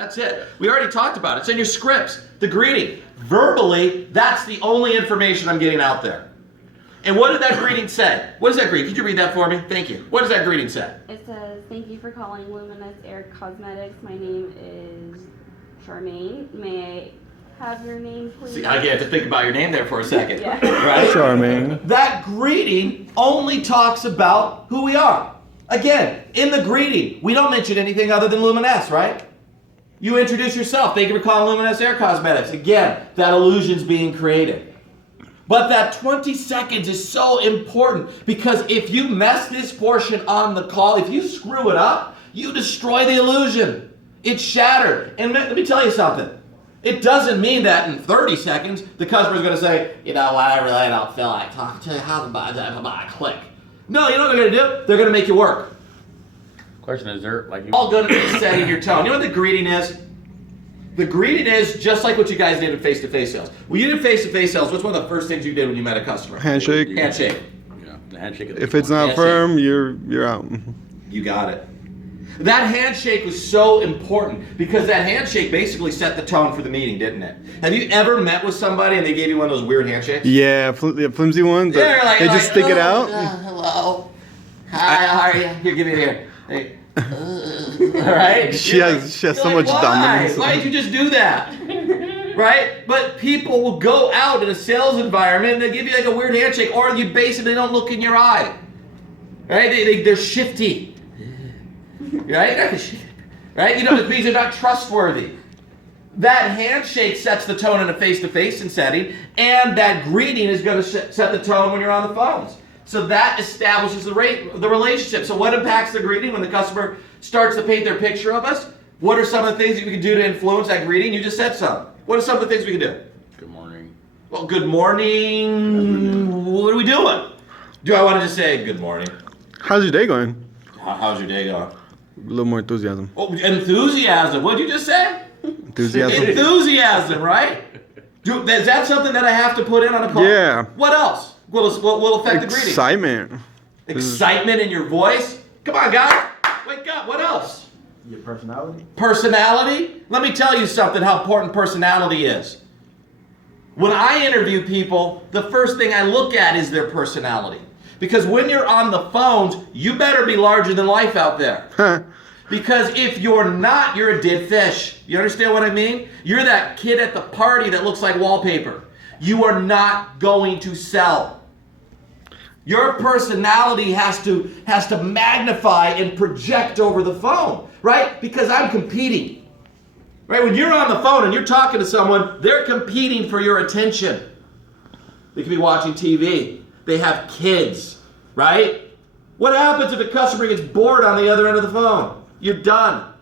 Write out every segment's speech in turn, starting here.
That's it. We already talked about it. It's in your scripts. The greeting. Verbally, that's the only information I'm getting out there. And what did that greeting say? What does that greeting? Could you read that for me? Thank you. What does that greeting say? It says, "Thank you for calling Luminous Air Cosmetics. My name is Charmaine. May I have your name, please?" See, I get to think about your name there for a second. Yeah. Right? Charmaine. That greeting only talks about who we are. Again, in the greeting, we don't mention anything other than Luminous, right? You introduce yourself. Thank you for calling Luminous Air Cosmetics. Again, that illusion's being created. But that 20 seconds is so important because if you mess this portion on the call, if you screw it up, you destroy the illusion. It's shattered. And let me tell you something. It doesn't mean that in 30 seconds, the customer's going to say, you know what, I really don't feel like talking to you. How about I click? No, you know what they're going to do? They're going to make you work. Question is there, like you... All going to be setting your tone. You know what the greeting is? The greeting is just like what you guys did in face-to-face sales. When you did face-to-face sales, what's one of the first things you did when you met a customer? Handshake. Handshake. Yeah, the handshake. If it's not firm, you're out. You got it. That handshake was so important because that handshake basically set the tone for the meeting, didn't it? Have you ever met with somebody and they gave you one of those weird handshakes? Yeah, flimsy ones. They're like, they just stick it out. Hello. Hi, how are you? Here, give me here. Hey. All right? She has so much dominance. Why did you just do that? Right? But people will go out in a sales environment and they give you like a weird handshake, or you basically don't look in your eye. Right? They're shifty. Right? Right? You know, it means they're not trustworthy. That handshake sets the tone in a face-to-face setting, and that greeting is going to set the tone when you're on the phones. So that establishes the relationship. So what impacts the greeting when the customer starts to paint their picture of us? What are some of the things that we can do to influence that greeting? You just said some. What are some of the things we can do? Good morning. Well, good morning. What are we doing? Do I want to just say good morning? How's your day going? How's your day going? A little more enthusiasm. Oh, enthusiasm. What did you just say? Enthusiasm. Enthusiasm, right? Is that something that I have to put in on a call? Yeah. What else will affect the greeting? Excitement. Excitement in your voice? Come on, guys. Wake up. What else? Your personality? Personality? Let me tell you something, how important personality is. When I interview people, the first thing I look at is their personality. Because when you're on the phones, you better be larger than life out there. Because if you're not, you're a dead fish. You understand what I mean? You're that kid at the party that looks like wallpaper. You are not going to sell. Your personality has to magnify and project over the phone, right? Because I'm competing. Right? When you're on the phone and you're talking to someone, they're competing for your attention. They could be watching TV. They have kids, right? What happens if a customer gets bored on the other end of the phone? You're done.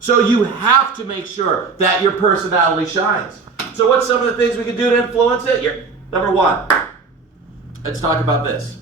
So you have to make sure that your personality shines. So what's some of the things we can do to influence it? Number one, let's talk about this.